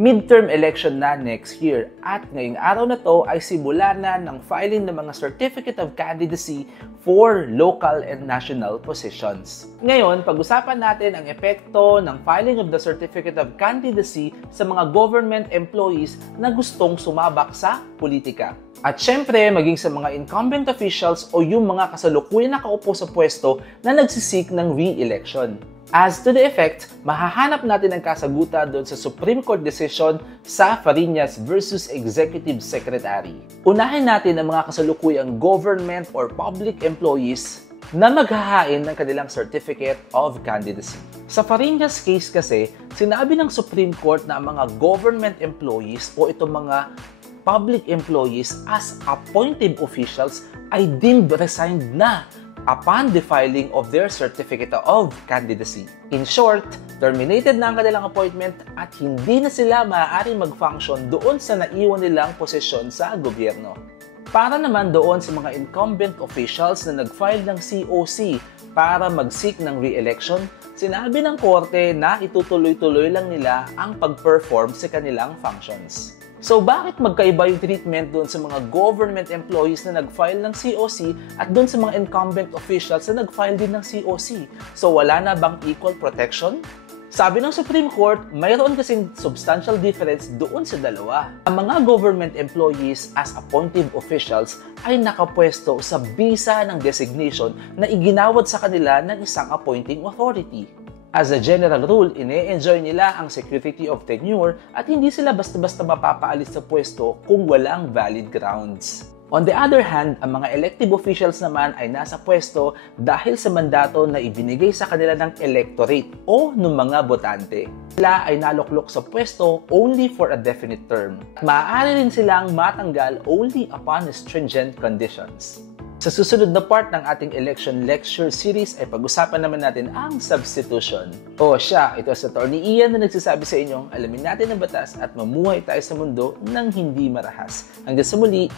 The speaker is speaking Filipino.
midterm election na next year at ngayong araw na to ay simula na ng filing ng mga Certificate of Candidacy for local and national positions. Ngayon, pag-usapan natin ang epekto ng filing of the Certificate of Candidacy sa mga government employees na gustong sumabak sa politika. At syempre, maging sa mga incumbent officials o yung mga kasalukuyan nakaupo sa pwesto na nagsisik ng re-election. As to the effect, mahahanap natin ang kasagutan doon sa Supreme Court decision sa Fariñas versus Executive Secretary. Unahin natin ang mga kasalukuyang government or public employees na maghahain ng kanilang Certificate of Candidacy. Sa Fariñas case kasi, sinabi ng Supreme Court na ang mga government employees o itong mga public employees as appointed officials ay deemed resigned na upon the filing of their Certificate of Candidacy. In short, terminated na ang kanilang appointment at hindi na sila maaaring mag-function doon sa naiwan nilang posisyon sa gobyerno. Para naman doon sa mga incumbent officials na nag-file ng COC para mag-seek ng re-election, sinabi ng korte na itutuloy-tuloy lang nila ang pag-perform sa kanilang functions. So bakit magkaiba yung treatment doon sa mga government employees na nag-file ng COC at doon sa mga incumbent officials na nag-file din ng COC? So wala na bang equal protection? Sabi ng Supreme Court, mayroon kasing substantial difference doon sa dalawa. Ang mga government employees as appointed officials ay nakapwesto sa bisa ng designation na iginawad sa kanila ng isang appointing authority. As a general rule, ine-enjoy nila ang security of tenure at hindi sila basta-basta mapapaalis sa pwesto kung walang valid grounds. On the other hand, ang mga elective officials naman ay nasa pwesto dahil sa mandato na ibinigay sa kanila ng electorate o ng mga botante. Sila ay naluklok sa pwesto only for a definite term. Maaari rin silang matanggal only upon stringent conditions. Sa susunod na part ng ating election lecture series ay pag-usapan naman natin ang substitution. Ito si Atty. Ian na nagsasabi sa inyong alamin natin ang batas at mamuhay tayo sa mundo ng hindi marahas. Hanggang sa muli,